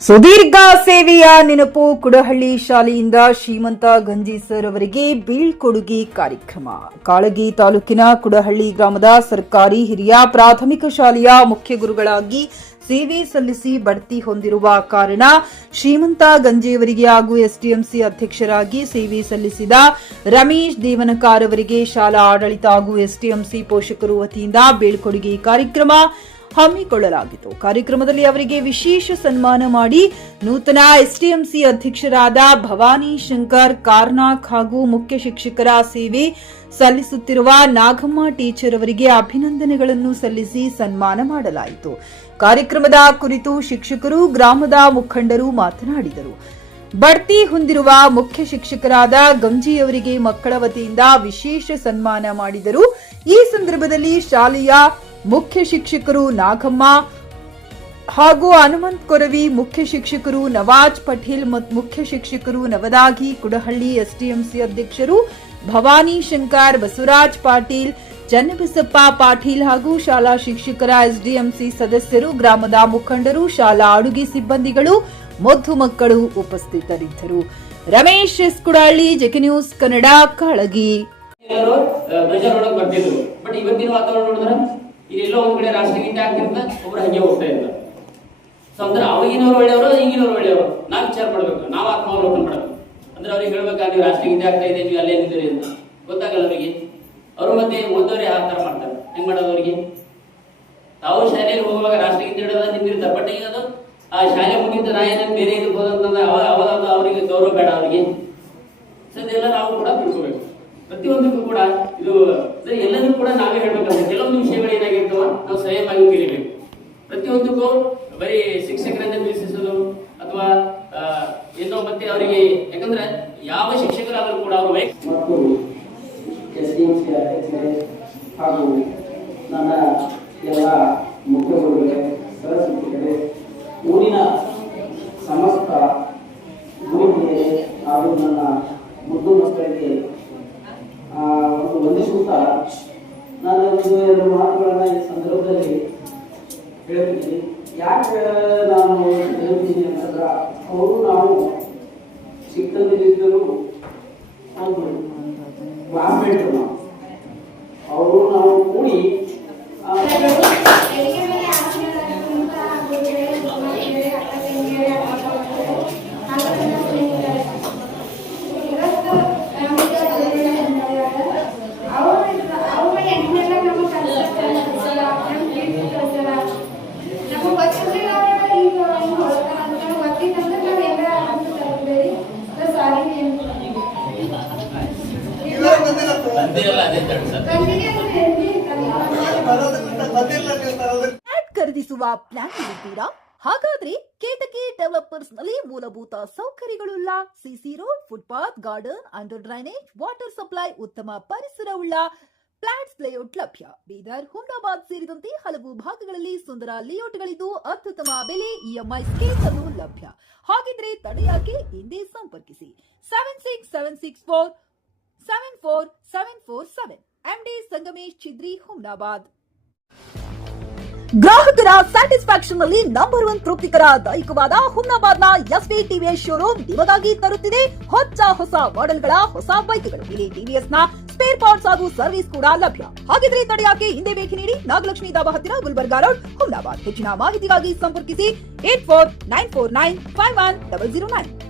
ಸುದೀರ್ಘ ಸೇವೆಯ ನೆನಪು ಕುಡಹಳ್ಳಿ ಶಾಲೆಯಿಂದ ಶ್ರೀಮಂತ ಗಂಜಿ ಸರ್ ಅವರಿಗೆ ಬೀಳ್ಕೊಡುಗೆ ಕಾರ್ಯಕ್ರಮ. ಕಾಳಗಿ ತಾಲೂಕಿನ ಕುಡಹಳ್ಳಿ ಗ್ರಾಮದ ಸರ್ಕಾರಿ ಹಿರಿಯ ಪ್ರಾಥಮಿಕ ಶಾಲೆಯ ಮುಖ್ಯ ಗುರುಗಳಾಗಿ ಸೇವೆ ಸಲ್ಲಿಸಿ ಬಡ್ತಿ ಹೊಂದಿರುವ ಕಾರಣ ಶ್ರೀಮಂತ ಗಂಜಿಯವರಿಗೆ ಹಾಗೂ ಎಸ್ಡಿಎಂಸಿ ಅಧ್ಯಕ್ಷರಾಗಿ ಸೇವೆ ಸಲ್ಲಿಸಿದ ರಮೇಶ್ ದೇವನಕಾರ್ ಅವರಿಗೆ ಶಾಲಾ ಆಡಳಿತ ಹಾಗೂ ಎಸ್ಡಿಎಂಸಿ ಪೋಷಕರು ವತಿಯಿಂದ ಬೀಳ್ಕೊಡುಗೆ ಕಾರ್ಯಕ್ರಮ ಹಮ್ಮಿಕೊಳ್ಳಲಾಗಿತ್ತು. ಕಾರ್ಯಕ್ರಮದಲ್ಲಿ ಅವರಿಗೆ ವಿಶೇಷ ಸನ್ಮಾನ ಮಾಡಿ ನೂತನ ಎಸ್ಡಿಎಂಸಿ ಅಧ್ಯಕ್ಷರಾದ ಭವಾನಿ ಶಂಕರ್ ಕಾರ್ನಾಕ್ ಹಾಗೂ ಮುಖ್ಯ ಶಿಕ್ಷಕರ ಸೇವೆ ಸಲ್ಲಿಸುತ್ತಿರುವ ನಾಗಮ್ಮ ಟೀಚರ್ ಅವರಿಗೆ ಅಭಿನಂದನೆಗಳನ್ನು ಸಲ್ಲಿಸಿ ಸನ್ಮಾನ ಮಾಡಲಾಯಿತು. ಕಾರ್ಯಕ್ರಮದ ಕುರಿತು ಶಿಕ್ಷಕರು, ಗ್ರಾಮದ ಮುಖಂಡರು ಮಾತನಾಡಿದರು. ಬಡ್ತಿ ಹೊಂದಿರುವ ಮುಖ್ಯ ಶಿಕ್ಷಕರಾದ ಗಂಜಿಯವರಿಗೆ ಮಕ್ಕಳ ವತಿಯಿಂದ ವಿಶೇಷ ಸನ್ಮಾನ ಮಾಡಿದರು. ಈ ಸಂದರ್ಭದಲ್ಲಿ ಶಾಲೆಯ ಮುಖ್ಯ ಶಿಕ್ಷಕರು ನಾಗಮ್ಮ ಹಾಗೂ ಹನುಮಂತ್ ಕೊರವಿ, ಮುಖ್ಯ ಶಿಕ್ಷಕರು ನವಾಜ್ ಪಟೇಲ್, ಮುಖ್ಯ ಶಿಕ್ಷಕರು ನವದಾಗಿ, ಕುಡಹಳ್ಳಿ ಎಸ್ಡಿಎಂಸಿ ಅಧ್ಯಕ್ಷರು ಭವಾನಿ ಶಂಕರ್, ಬಸವರಾಜ್ ಪಾಟೀಲ್, ಚನ್ನಬಸಪ್ಪ ಪಾಟೀಲ್ ಹಾಗೂ ಶಾಲಾ ಶಿಕ್ಷಕರ ಎಸ್ಡಿಎಂಸಿ ಸದಸ್ಯರು, ಗ್ರಾಮದ ಮುಖಂಡರು, ಶಾಲಾ ಅಡುಗೆ ಸಿಬ್ಬಂದಿಗಳು, ಮುದ್ದು ಮಕ್ಕಳು ಉಪಸ್ಥಿತರಿದ್ದರು. Ramesh S Kudahalli, JK news Kannada, Kalagi. But ಇವತ್ತಿನ ವಾತಾವರಣ ನೋಡಿದ್ರೆ ಇಲ್ಲೆಲ್ಲೋ ಒಂದ್ ಕಡೆ ರಾಷ್ಟ್ರಗೀತೆ ಆಗ್ತಿರ್ತ ಒಬ್ರು ಹಂಗೆ ಹೋಗ್ತಾ ಇರ್ತಾರೆ. ಸೊ ಅಂದ್ರೆ ಅವಾಗಿನವ್ರು ಒಳ್ಳೆಯವರು, ಈಗಿನವ್ರು ಒಳ್ಳೆಯವರು. ನಾವ್ ವಿಚಾರ ಮಾಡ್ಬೇಕು, ನಾವು ಆತ್ಮಾವಲೋಕನ ಮಾಡ್ಬೇಕು. ಅಂದ್ರೆ ಅವ್ರಿಗೆ ಹೇಳ್ಬೇಕಾ ನೀವು ರಾಷ್ಟ್ರಗೀತೆ ಆಗ್ತಾ ಇದೆ, ನೀವು ಅಲ್ಲೇ ನಿಂತಿರಿ ಅಂತ ಗೊತ್ತಾಗಲ್ಲ ಅವರಿಗೆ. ಅವರು ಮತ್ತೆ ಓದೋರೆ ಆ ತರ ಮಾಡ್ತಾರೆ. ಹೆಂಗ್ ಮಾಡೋದು ಅವರಿಗೆ? ತಾವು ಶಾಲೆಯಲ್ಲಿ ಹೋಗುವಾಗ ರಾಷ್ಟ್ರಗೀತೆ ಹಿಡಿದ ನಿಂತಿರ್ತಾರೆ. ಬಟ್ ಈಗ ಅದು ಆ ಶಾಲೆ ಮುಗಿದ ನಾಯನ ಬೇರೆ ಇರ್ಬೋದಂತಂದ್ರೆ ಅವಾಗ ಅವರಿಗೆ ಗೌರವ ಬೇಡ ಅವರಿಗೆ. ಸೊ ಇದೆಲ್ಲ ನಾವು ಕೂಡ ತಿಳ್ಕೋಬೇಕು. ಪ್ರತಿಯೊಂದಕ್ಕೂ ಕೂಡ ಇದು ಎಲ್ಲದೂ ಕೂಡ ನಾವೇ ಹೇಳ್ಬೇಕಂದ್ರೆ ಕೆಲವೊಂದು ವಿಷಯಗಳು ಏನಾಗಿರ್ತವ ನಾವು ಸ್ವಯಂವಾಗಿ ಕಲಿಬೇಕು. ಪ್ರತಿಯೊಂದಕ್ಕೂ ಬರೀ ಶಿಕ್ಷಕರನ್ನ ತಿಳಿಸೋದು ಅಥವಾ ಏನೋ ಮತ್ತೆ ಅವರಿಗೆ, ಯಾಕಂದ್ರೆ ಯಾವ ಶಿಕ್ಷಕರಾದರೂ ಕೂಡ ಅವರು ಮತ್ತು ಎಸ್ಡಿಎಂಸಿ ಅಧ್ಯಕ್ಷರೇ ಹಾಗೂ ನನ್ನ ಎಲ್ಲ ಮುಖ್ಯ ಗುರುಗಳೇ, ಸಹಶಿಕ್ಷಕರೇ, ಊರಿನ ಸಮಸ್ತ ಗುರುಗಳಿಗೆ ಹಾಗೂ ನನ್ನ ಮುದ್ದು ಮಕ್ಕಳಿಗೆ ಒಂದು ವಂದಿಸುತ್ತಾ ನಾನು ಎರಡು ಮಾತುಗಳನ್ನ ಈ ಸಂದರ್ಭದಲ್ಲಿ ಹೇಳ್ತೀನಿ. ಯಾಕೆ ನಾನು ಹೇಳ್ತೀನಿ ಅಂತಂದ್ರೆ, ಅವರು ನಾವು ಚಿಕ್ಕಂದಿದ್ದರೂ ಒಂದು ಕ್ಲಾಸ್ಮೇಟ್, ಅವರು ನಾವು ಕೂಡಿ ಖರೀದಿಸುವ ಪ್ಲಾನ್ ಇದ್ದೀರಾ? ಹಾಗಾದ್ರೆ ಕೇತಕಿ ಡೆವಲಪರ್ಸ್ ನಲ್ಲಿ ಮೂಲಭೂತ ಸೌಕರ್ಯಗಳುಳ್ಳ CC road, footpath, garden, under drainage, water supply, ಉತ್ತಮ ಪರಿಸರವುಳ್ಳ ಫ್ಲಾಟ್ಸ್ ಲೇಔಟ್ ಲಭ್ಯ. ಬೀದರ್, ಹುಮ್ನಾಬಾದ್ ಸೇರಿದಂತೆ ಹಲವು ಭಾಗಗಳಲ್ಲಿ ಸುಂದರ ಲೇಔಟ್ಗಳಿದ್ದು ಅತ್ಯುತ್ತಮ ಬೆಲೆ, ಇಎಂಐ ಸ್ಕೀಮ್ ಅನ್ನು ಲಭ್ಯ. ಹಾಗಿದ್ರೆ ತಡೆಯಾಕೆ? ಹಿಂದೆ ಸಂಪರ್ಕಿಸಿ 7676474747 MD ಸಂಗಮೇಶ್ ಚಿದ್ರಿ, ಹುಮ್ನಾಬಾದ್. ಗ್ರಾಹಕರ ಸ್ಯಾಟಿಸ್ಫ್ಯಾಕ್ಷನ್ ನಲ್ಲಿ ನಂಬರ್ 1 ತೃಪ್ತಿಕರ ದೈಹಿಕವಾದ ಹುಮ್ನಾಬಾದ್ನ ಎಸ್ವಿ ಟಿವಿಎಸ್ ಶೋರೂಮ್ ನಿಮಗಾಗಿ ತರುತ್ತಿದೆ ಹೊಸ ಮಾಡೆಲ್ಗಳ ಹೊಸ ಬೈಕ್ಗಳು. ಇಲ್ಲಿ ಟಿವಿಎಸ್ ನ ಸ್ಪೇರ್ ಪಾರ್ಟ್ಸ್ ಹಾಗೂ ಸರ್ವಿಸ್ ಕೂಡ ಲಭ್ಯ. ಹಾಗಿದ್ರೆ ತಡೆಯಾಕೆ? ಹಿಂದೆ ಭೇಟಿ ನೀಡಿ. ನಾಗಲಕ್ಷ್ಮಿ ಧಾಬಾ ಹತ್ತಿರ, ಗುಲ್ಬರ್ಗಾ ರೋಡ್, ಹುಮ್ನಾಬಾದ್. ಹೆಚ್ಚಿನ ಮಾಹಿತಿಗಾಗಿ ಸಂಪರ್ಕಿಸಿ 8494951009.